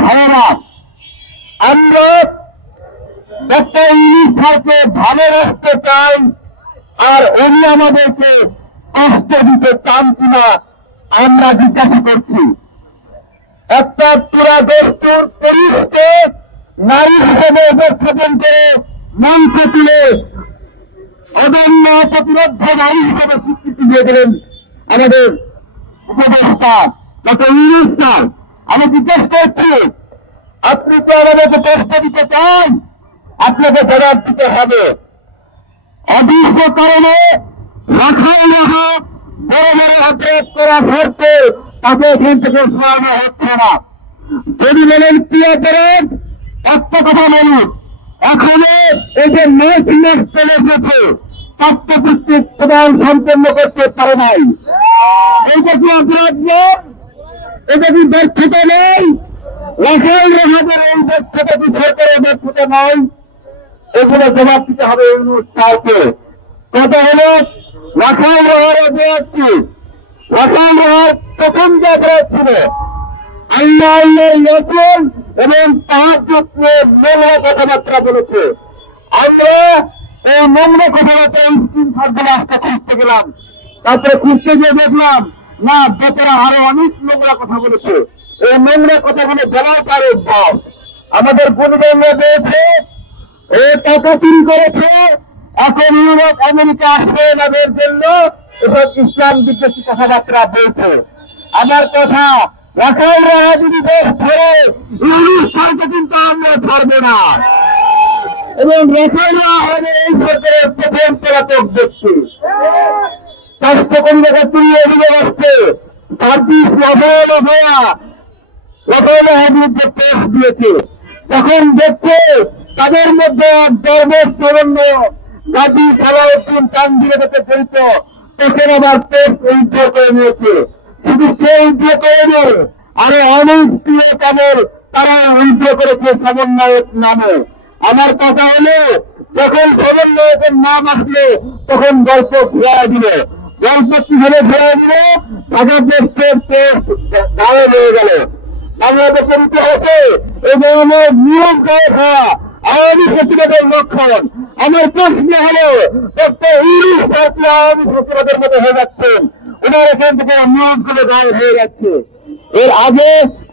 ভাইরা, আমরা ডক্টর ইউনূস স্যারকে ভালো রাখতে চাই, আর উনি আমাদেরকে কষ্ট দিতে চান কিনা আমরা জিজ্ঞাসা করছি। একটা পুরা দস্তুর পুলিশকে নারী হিসেবে উপস্থাপন করে মঞ্চ তুলে অদম্য প্রতিরোধ নারী হিসেবে স্বীকৃতি দিয়ে দিলেন আমাদের উপদেষ্টা ডক্টর ইউনূস স্যার। আমি জিজ্ঞেস করছি, আপনি তো আমাদেরকে কষ্ট দিতে চান, আপনাকে জবাব দিতে হবে। অদৃশ্য কারণে রাখাল বড় বড় অপরাধ করা সত্ত্বে তাকে এখান থেকে সরানো হচ্ছে না। যদি বলেন কি অপরাধ, একটা কথা বলুন, এখনো এই যে 9 মাস চলে এসেছে তথ্যভিত্তিক প্রদান সম্পন্ন করতে পারে নাই। এইটা কি অপরাধ নয়? এটা কি ব্যর্থতা নয়? রাখাল রাহাদের এই ব্যর্থতা কি সরকারের ব্যর্থতা নয়? এগুলো জবাব দিতে হবে ইউনূস স্যারকে। কথা হলো রাখাল রাহার অপরাধ কি? রাখাল রাহার প্রথম যে অপরাধ ছিল আল্লাহ রসুল এবং তাহাজ্জুদ নিয়ে নোংরা কথাবার্তা বলেছে। আমরা এই নোংরা কথাবার্তা স্ক্রিনশটগুলো আজকে খুঁজতে গেলাম, তারপরে খুঁজতে গিয়ে দেখলাম না, বেচারা আরো অনেক নোংরা কথা বলেছে। এই নোংরা কথাগুলো বলার কারো অভ্যাস আমাদের গুণগঙ্গা দিয়েছে, এ টাকা চুরি করেছে, এখন ইউরোপ আমেরিকা আসবে লাভের জন্য এসব ইসলাম বিদ্বেষী কথাবার্তা বলছে। আমার কথা, রাখাল রাহা যদি দেশ ধরে ইউরোপ সরকার কিন্তু আমরা ধরবো না, এবং রাখাল রাহা হবে এই সরকারের প্রথম পলাতক ব্যক্তি। 400 কোটি টাকা তুলিয়ে দিলে আসছে 26 রাখাল রাহার বিরুদ্ধে প্রেস দিয়েছে। যখন দেখছে তাদের মধ্যে ধর্মস্তরণ্য গাজী সালাউদ্দিন তানভীরের সাথে জড়িত, তখন আবার প্রেস উদ্ধার করে নিয়েছে। শুধু সে উদ্ধার করেনি, আরো অনেক প্রিয় তাদের তারা উদ্ধার করেছে সমন্বয়ক নামে। আমার কথা হলো, যখন সমন্বয়কের নাম আসলে তখন গল্প ঘুরাই দিল, গল্প কিভাবে ঘুরাই দিল, ঢাকা পোস্টের প্রেস গায়ে হয়ে গেল। বাংলাদেশের ইতিহাসে এই ধরনের নিয়োগ গায়ে খাওয়া আওয়ামী ফেসিবাদের লক্ষণ। আমার প্রশ্ন হলো, ডক্টর ইউনূস স্যার আওয়ামী ফেসিবাদের মতো হয়ে যাচ্ছেন, ওনার এখান থেকে নিয়োগগুলো গায়ে হয়ে যাচ্ছে। এর আগে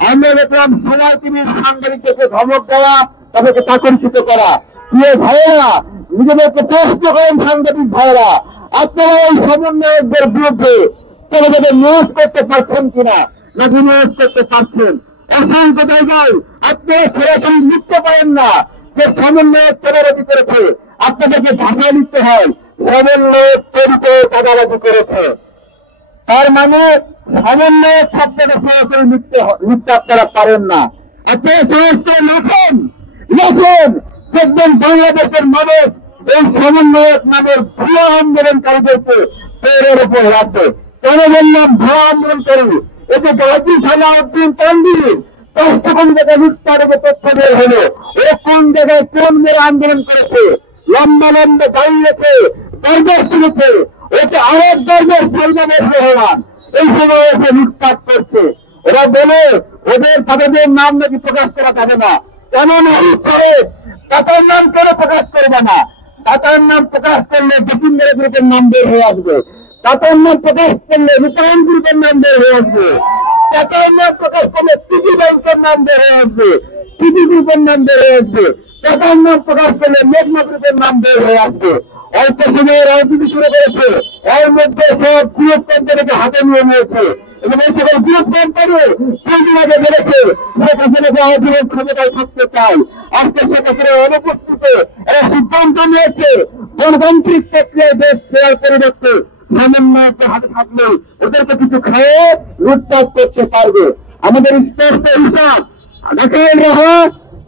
আমরা দেখলাম সময় টিভির সাংবাদিকদেরকে ধমক দেওয়া, তাদেরকে চাকরিচ্যুত করা। প্রিয় ভাইয়েরা, নিজেদেরকে প্রশ্ন করেন সাংবাদিক ভাইয়েরা, আপনারা এই সমন্বয়কদের বিরুদ্ধে তাদেরকে নিয়োগ করতে পারছেন কিনা, নাকি নিয়োগ করতে পারছেন? অসংখ্য জায়গায় আপনারা সরাসরি লিখতে পারেন না যে সমন্বয়ক তদারকি করেছে, আপনাদেরকে ভাষায় লিখতে হয় সমন্বয়ক তদারকি করেছে। তার মানে সমন্বয়ক শব্দটা সরাসরি লিখতে আপনারা পারেন না। আপনারা সরাসরি লেখেন, দেখবেন বাংলাদেশের মানুষ এই সমন্বয়ক নামের ভুয়া আন্দোলনকারীদেরকে পেরের উপর রাখবে। কেন বললাম ভুয়া আন্দোলনকারী? এতে গাজী সালাউদ্দিন তানভীর 400 কোটি টাকা লুটপাটের তথ্য বের হলো। ও কোন জায়গায় কোন মেরে আন্দোলন করেছে, লম্বা লম্বা দাঁড়িয়েছে, দরবেশ শুনেছে, ওকে আরেক দরবেশ সালমানের রহমান এই সময় এসে লুটপাট করছে। ওরা বলে ওদের তাদের নাম নাকি প্রকাশ করা যাবে না। কেমন করে তাতার নাম করে প্রকাশ করবে না? তাতার নাম প্রকাশ করলে বসুন্ধরা গ্রুপের নাম বের হয়ে আসবে, তাতার নাম প্রকাশ করলে রূপায়ণ গ্রুপের নাম বের হয়ে আসবে, তাতার নাম প্রকাশ করলে টিভি ব্যাংকের নাম বের হয়ে আসবে, টিভি গ্রুপের নাম বের হয়ে আসবে, তাতার নাম প্রকাশ করলে মেঘনা গ্রুপের নাম বের হয়ে আসবে। অল্প সময়ের রাজনীতি শুরু করেছে, এর মধ্যে সব গ্রুপ কোম্পানিকে হাতে নিয়ে নিয়েছে এবং এই সকল গ্রুপ কোম্পানি আগে বেড়েছে আজীবন ক্ষমতায় থাকতে চাই। আজকে সেক্ষেত্রে অনুপস্থিত এরা সিদ্ধান্ত নিয়েছে গণতান্ত্রিক প্রক্রিয়ায় দেশ ফেরার পরিবর্তে সমন্বয়কের হাতে থাকলে ওদেরকে কিছু খেয়ে লুটপাট করতে পারবে। আমাদের স্পষ্ট হিসাব, রাখাল রাহা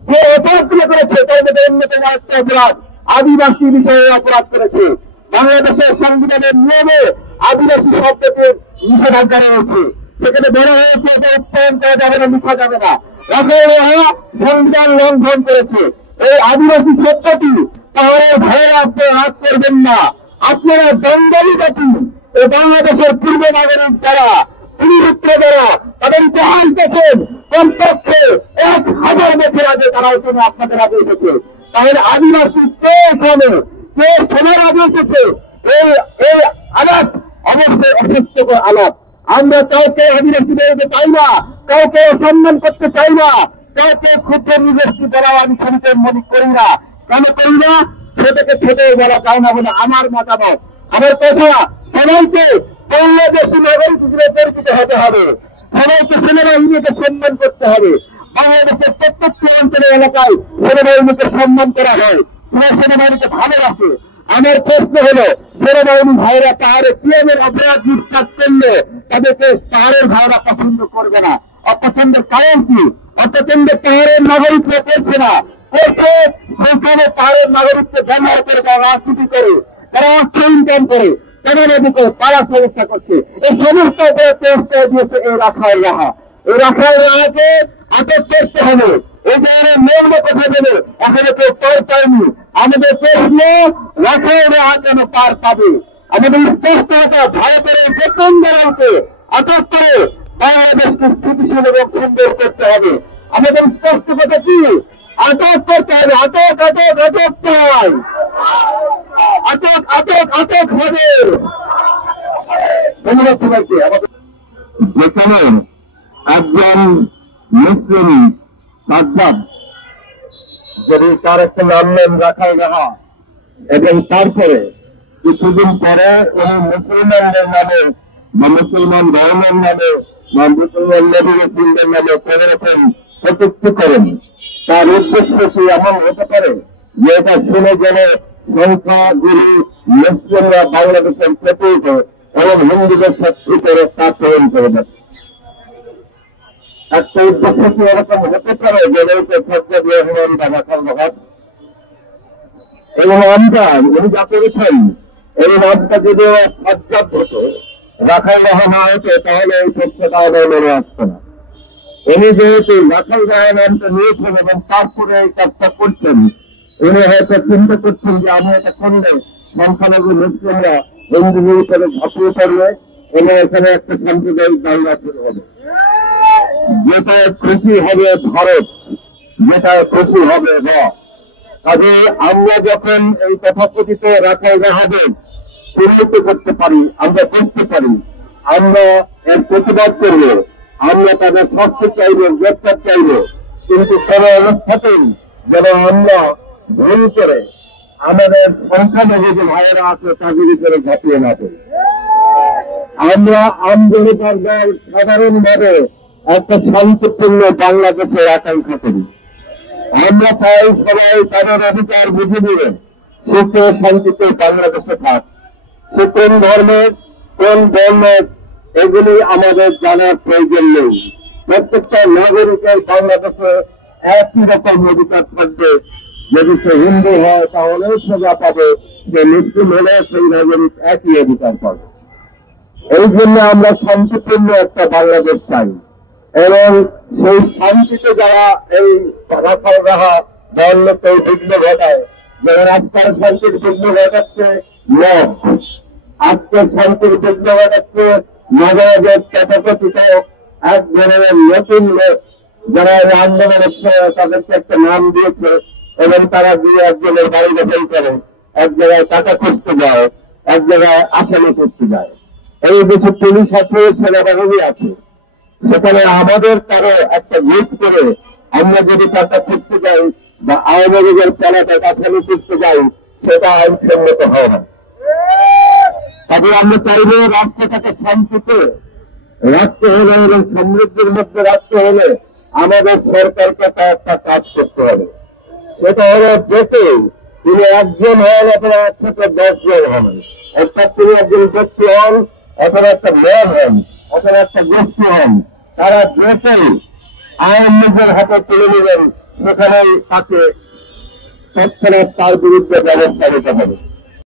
যে অপরাধগুলো করেছে তার মধ্যে অন্যতম একটা অপরাধ আদিবাসী বিষয়ে অপরাধ করেছে। বাংলাদেশের সংবিধানের নিয়মে আদিবাসী শব্দকে নিষেধাজ্ঞা রয়েছে, সেখানে বলা হয়েছে এটা উত্তয়ন করা যাবে না, লিখা যাবে না। রাখাল রাহা সংবিধান লঙ্ঘন করেছে। এই আদিবাসী শব্দটি তাহলে ভাইয়েরা আপনারা হাত করবেন না। আপনারা বেঙ্গলি জাতি, এই বাংলাদেশের পূর্ব নাগরিক যারা পুরুত্র যারা তাদের ইতিহাস দেখেন, কমপক্ষে 1 আগে তারা এখানে আপনাদের আগে এসেছে, তাহলে আদিবাসী কে এখানে, কে সবার আগে এসেছে? এই এই আলাপ অবশ্যই অসত্যকর আলাপ। আমরা কাউকে আদিবাসী বলতে চাই না, কাউকে অসম্মান করতে চাই না, কাউকে ক্ষুদ্র নির্দেশটি বলা আমি সমিতির মনে করি না। কেন করি না? সেটাকে ছেড়ে বলা যায় না বলে আমার মতামত। আমার কথা, সবাইকে বাংলাদেশি নাগরিক হিসেবে পরিচিত হতে হবে, সবাইকে সেনাবাহিনীকে সম্মান করতে হবে। বাংলাদেশের প্রত্যেকটি অঞ্চলের এলাকায় সেনাবাহিনীকে সম্মান করা হয়, সেনাবাহিনীকে ভালোবাসে। আমার প্রশ্ন হলো, সেনাবাহিনী ভাইরা পাহাড়ে পিএমের অপরাধ লুটপাট করলে তাদেরকে পাহাড়ের ভাইরা পছন্দ করবে না। অপছন্দের কারণ কি? অপছন্দ পাহাড়ের নাগরিকরা করছে না, করছে সেখানে পাহাড়ের নাগরিককে ব্যবহার করে, তারা রাজনীতি করে, তারা অর্থ ইনকাম করে, তারা সমস্যা করছে। এই সমস্ত দিয়েছে এই রাখাল রাহা। এই রাখাল রাহাকে আটক করতে হবে। এই ধরনের মর্ম কথা বলে এখনো কেউ পার পায়নি। আমাদের প্রশ্ন, রাখাল রাহা যেন পার পাবে। আমাদের স্পষ্টতা, ভারতের এই প্রথম দলকে আটক করে বাংলাদেশকে স্থিতিশীল এবং সুন্দর করতে হবে। আমাদের স্পষ্ট কথা কি? আটক করতে হবে, আটক আটক আটক চাই, আটক আটক আটক হবে। ধন্যবাদ সবাইকে। যেখানে একজন মুসলিম সাজ্জাদ, যদি তার একটা নাম নেন রাখাল রাহা, এবং তারপরে কিছুদিন পরে উনি মুসলমানদের নামে বা মুসলমান ধর্মের নামে বা মুসলমান নবী রাসূলদের নামে কোনরকম কটূক্তি করেন, তার উদ্দেশ্য কি এমন হতে পারে যে এটা শুনে যেন সংখ্যাগুরু মুসলিমরা বাংলাদেশের প্রতীক এবং হিন্দুদের শক্তি করে তা তৈরি করে যাচ্ছে? একটা উদ্দেশ্য কি এরকম হতে পারে যে সাজ্জাদ রহমান বা রাখাল রাহা? এবং আমরা উনি যা করেছেন, এই নামটা যদি সাজ্জাদ হতো, রাখাল রাহা না হতো, তাহলে এই তথ্যটা আমাদের মনে আসতো না। উনি যেহেতু রাখাল রাহা নামটা নিয়েছেন এবং তারপরে এই কাজটা করছেন, উনি হয়তো চিন্তা করছেন যে আমি এটা করলে সংখ্যালঘু মুসলিমরা হিন্দুদের উপরে ঝাঁপিয়ে পড়বে এবং এখানে একটা সাম্প্রদায়িক দাঙ্গা শুরু হবে, যেটা খুশি হবে ভারত, যেটা খুশি হবে র। কাজে আমরা যখন এই তথাকথিত রাখাল রাহাদের চিহ্নিত করতে পারি, আমরা বুঝতে পারি, আমরা এর প্রতিবাদ করবো, আমরা তাদের শাস্তি চাইব, গ্রেপ্তার চাইব, কিন্তু কোনো অবস্থাতেই যেন আমরা ভুল করে আমাদের সংখ্যালঘু যে ভাইয়েরা আছে তাদের উপরে ঝাঁপিয়ে না পড়ি। আমরা আন্দোলনের দল সাধারণভাবে একটা শান্তিপূর্ণ বাংলাদেশের আকাঙ্ক্ষা করি। আমরা চাই সবাই তাদের অধিকার বুঝে নেবেন, সুস্থ শান্তিতে বাংলাদেশে থাক। সে কোন ধর্মের, কোন বর্ণের, এগুলি আমাদের জানার প্রয়োজন নেই। প্রত্যেকটা নাগরিকের বাংলাদেশে একই রকম অধিকার থাকবে। যদি সে হিন্দু হয় তাহলেও সাজা পাবে, যে মুসলিম হলে সেই নাগরিক একই অধিকার পাবে। এই জন্য আমরা শান্তিপূর্ণ একটা বাংলাদেশ চাই, এবং সেই শান্তিতে যারা এই রাখাল রাহা বর্ণকে বিঘ্ন ঘটায়, যারা রাস্তার শান্তির বিঘ্ন ঘটাচ্ছে মদ, আজকের শান্তির বিঘ্ন ঘটাচ্ছে নবজাত তথাকথিত এক ধরনের নতুন লোক, যারা এই আন্দোলনের তাদেরকে একটা নাম দিয়েছে এবং তারা দিয়ে একজনের বাড়ি দখল করে, এক জায়গায় টাকা খুঁজতে যায়, এক জায়গায় আসামি করতে যায়। এই দেশে পুলিশ আছে, সেনাবাহিনী আছে, সেখানে আমাদের কারো একটা গ্রুপ করে আমরা যদি টাকা খুঁজতে যাই বা আওয়ামী লীগের পালাটা আসামি করতে যাই, সেটা আইনসম্মত হয় না। তবে আমরা চাইলে রাস্তাটাকে শান্তিতে রাখতে হলে এবং সমৃদ্ধির মধ্যে রাখতে হলে আমাদের সরকারকে তা একটা কাজ করতে হবে। সেটা হলো যেতে তিনি একজন হন অথবা একসাথে 10 জন হন, অর্থাৎ তিনি একজন ব্যক্তি হন অথবা একটা ম্যান হন অথবা একটা গোষ্ঠী হন, তারা যেতেই আইন নিজের হাতে তুলে নেবেন, সেখানেই তাকে তৎক্ষণাৎ তার বিরুদ্ধে ব্যবস্থা নিতে হবে।